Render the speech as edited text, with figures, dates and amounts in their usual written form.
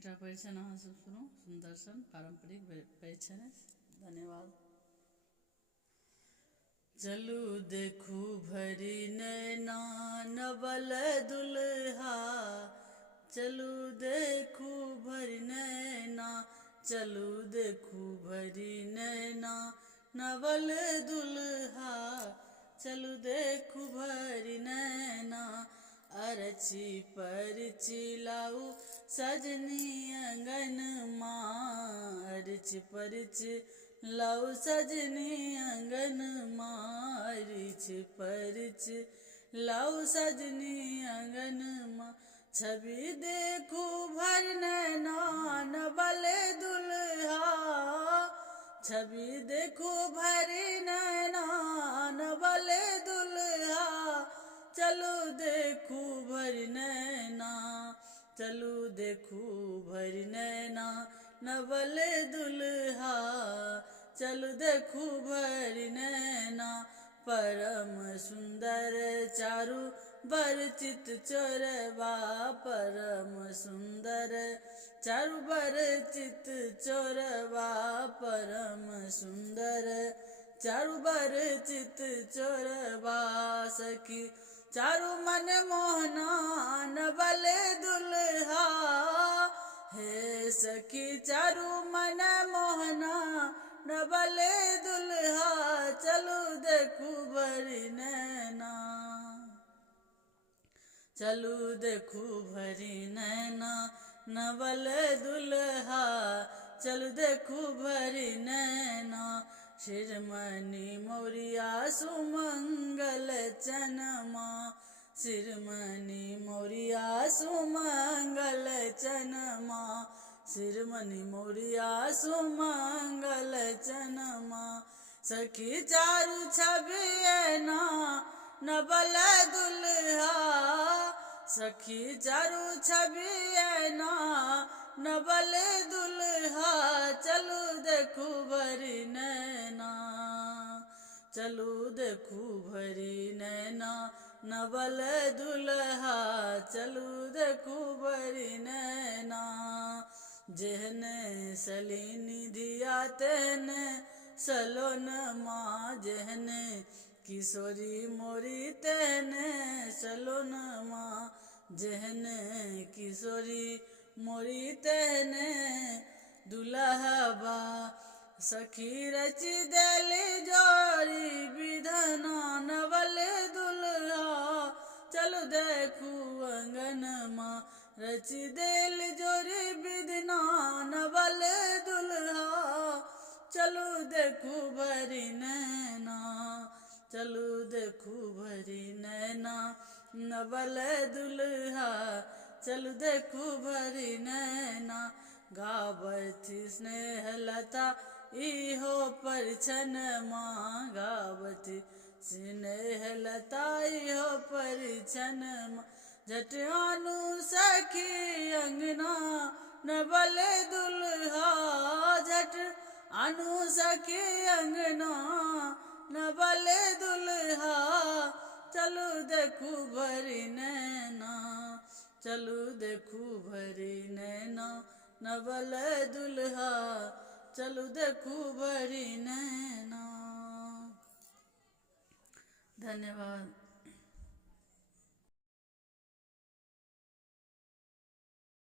एकटा परिछन अहाँ सब सुनू सुंदर सन पारंपरिक परिछन। धन्यवाद। चलू देखू भरी नैना नवल दुल्हा, चलू देखू भरी नैना, चलू देखू भरी नैना नवल दुल्हा, चलू देखू भरी नैना। अरची परची लाऊ सजनी अंगन माँ, अरची परची लाऊ सजनी अंगन माँ, अरची परची लाऊ सजनी अंगन माँ। छवि देखू भर नैना नवल दुल्हा, छवि देखू भरी नैना नवल दुल्हा, चलो देखू भरी नैना, चलो देखू भरी नैना नवल दुल्हा, चलो देखू भरी नैना। परम सुंदर चारु बर चित चोरबा, परम सुंदर चारु बर चित चोरबा, परम सुंदर चारु बर चित चोरबा। सखी चारु मन मोहना नवल दुल्हा, हे सखी चारु मन मोहना नवल दुल्हा, चलो देखू भरी नैना, चलो देखू भरी नैना नवल दुल्हा, चलो देखू भरी नैना। शिरमणि मोरिया सुमंगल चनमा, शिरमणि मोरिया सुमंगल चनमा, शिरमणि मोरिया सुमंगल चनमा। सखी चारु छबियना नवल दुल्हा, सखी चारु छबियना नवल दुल्हा, चलो देखू भरी नैना, चलो देखू भरी नैना नवल दुल्हा, चलो देखू भरी नैना। जेहने सलीनी दिया तेहने सलोन माँ, जेहने किशोरी मोरी तेहने सलोन माँ, जेहने किशोरी मोरी तेहने दुल्हबा। सखी रची देली जोरी विधना नवल दुल्हा, चलो देखू अंगन माँ, रची देली जोरी विधना नवल दुल्हा, चलो देखू भरी नैना, चलो देखू भरी नैना नवल दुल्हा, चलो देखू भरी नैना। गावथी स्नेहलता इहो परिछन माँ, गावथी स्नेहलता इहो परिछन माँ। झट आनु सखी अंगना नवल दुल्हा, झट आनु सखी अंगना नवल दुल्हा, चलो देखू भरी नैना, चलो देखू भरी नैना नवल दुल्हा, चलो देखू भरी नैना। धन्यवाद।